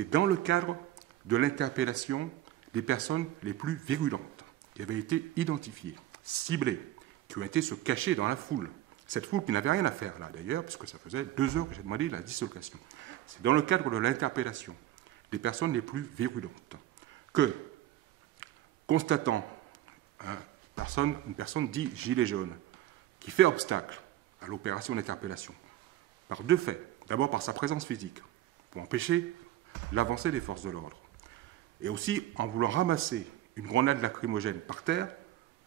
c'est dans le cadre de l'interpellation des personnes les plus virulentes, qui avaient été identifiées, ciblées, qui ont été se cacher dans la foule. Cette foule qui n'avait rien à faire là d'ailleurs, puisque ça faisait 2 heures que j'ai demandé la dislocation. C'est dans le cadre de l'interpellation des personnes les plus virulentes que, constatant une personne dit gilet jaune, qui fait obstacle à l'opération d'interpellation, par 2 faits. D'abord par sa présence physique, pour empêcher l'avancée des forces de l'ordre, et aussi en voulant ramasser une grenade lacrymogène par terre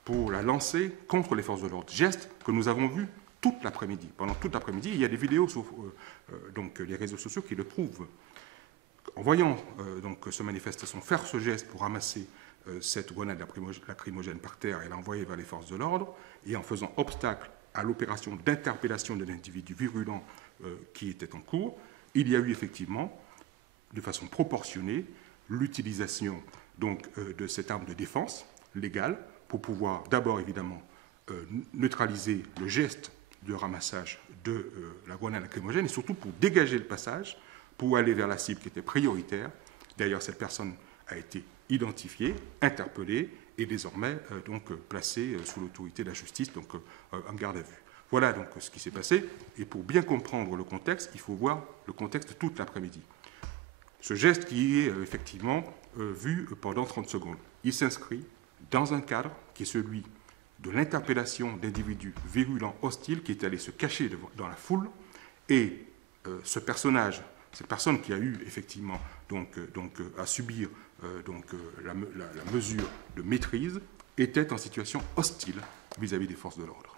pour la lancer contre les forces de l'ordre. Geste que nous avons vu toute l'après-midi. Pendant toute l'après-midi, il y a des vidéos sur donc, les réseaux sociaux qui le prouvent. En voyant donc, ce manifestant faire ce geste pour ramasser cette grenade lacrymogène par terre et l'envoyer vers les forces de l'ordre, et en faisant obstacle à l'opération d'interpellation de l'individu virulent qui était en cours, il y a eu effectivement, de façon proportionnée, l'utilisation donc, de cette arme de défense légale pour pouvoir d'abord évidemment neutraliser le geste de ramassage de la grenade lacrymogène et surtout pour dégager le passage pour aller vers la cible qui était prioritaire. D'ailleurs, cette personne a été identifiée, interpellée et désormais donc placée sous l'autorité de la justice, donc en garde à vue. Voilà donc ce qui s'est passé. Et pour bien comprendre le contexte, il faut voir le contexte toute l'après-midi. Ce geste qui est effectivement vu pendant 30 secondes, il s'inscrit dans un cadre qui est celui de l'interpellation d'individus virulents hostiles qui est allé se cacher dans la foule. Et ce personnage, cette personne qui a eu effectivement à subir la mesure de maîtrise, était en situation hostile vis-à-vis des forces de l'ordre.